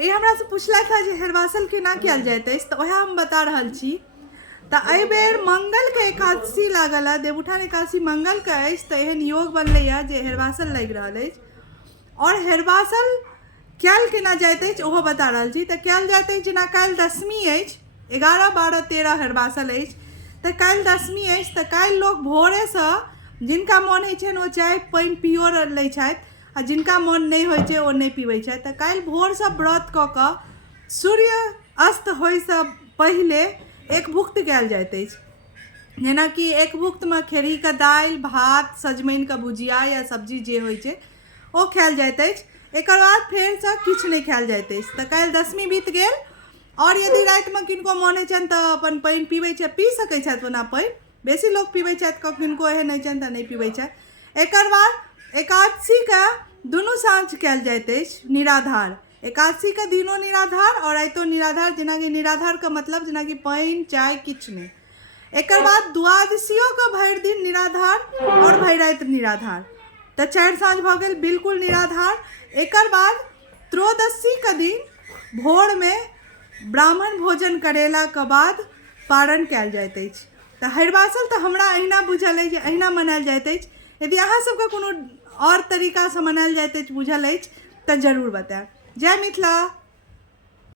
ये हमरा से पूछला था जे हरवासल केना कयल जाइत अछि तऽ वएह हम बता रहल छी। तऽ एहि बेर मंगल के एकादशी लागल है, देवउठान एकादशी मंगल के अछि, तऽ एहन योग बनलै है जे हरवासल लागि रहल अछि। और हरवासल कयल केना जाइत अछि ओहो बता रहल छी। तऽ कयल जाइत अछि जेना काल्हि दशमी अछि, 11, 12, 13 हरवासल अछि, तऽ काल्हि दशमी अछि, तऽ काल्हि लोक भोरेसँ जिनका मोन होइ छनि ओ चाय पानि पियो लै छथि, आ जिनका मोन नहीं होइ छै ओ नहीं पीबै छथि। तऽ काल्हि भोरसँ व्रत कऽ कऽ सूर्य अस्त होइसँ पहिले एकभुक्त कयल जाइत अछि। जेनाकि एकभुक्तमे खेरहीके दालि, भात, सजमनिके भुजिया या सब्जी जे होइ छै ओ खायल जाइत अछि। एकर बाद फेरसँ किछु नहीं खायल जाइत अछि। तऽ काल्हि दशमी बीत गेल। और यदि रातिमे किनको मोन होइ छनि तऽ अपन पानि पीबै छै, पी सकै छथि ओना पानि, बेसी लोक पीबै छथि, किनको एहन होइ छनि तऽ नहीं पीबै छथि। एकर बाद एकादशीके दुनू साँझ कयल जाइत अछि निराधार। एकादशीके दिनो निराधार और रातिओ निराधार, जेनाकि निराधारके मतलब जेनाकि पानि चाय किछु नहीं। एकर बाद द्वादशियोके भरि दिन निराधार और भरि राति निराधार, तऽ 4 साँझ भऽ गेल बिल्कुल निराधार। एकर बाद त्रयोदशीके दिन भोरमे ब्राह्मण भोजन करेलाके बाद पारण कयल जाइत अछि। तऽ हरवासल तऽ हमरा अहिना बुझल अछि जे अहिना मनायल जाइत अछि। यदि अहाँ सबके कोनो और तरीकासँ मनायल जाइत अछि बुझल अछि तऽ जरूर बताएब। जय मिथिला।